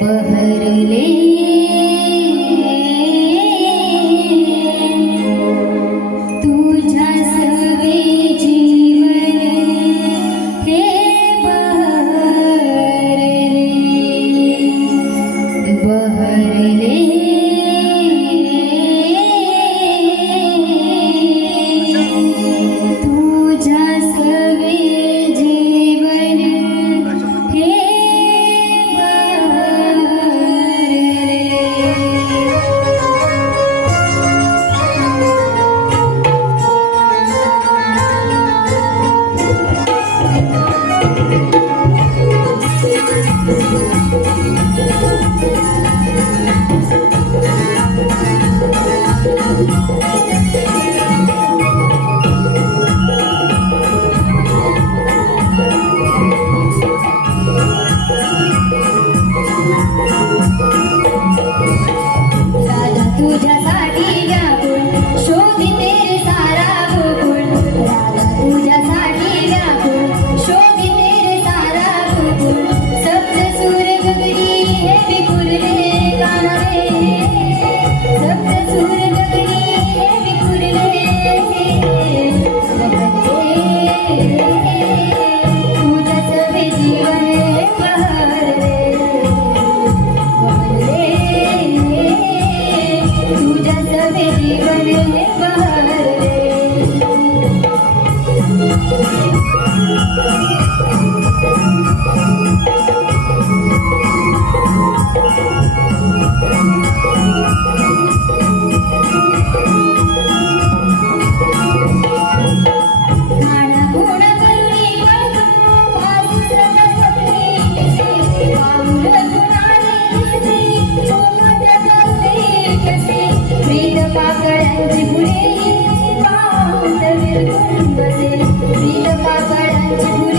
बहरले Thank you.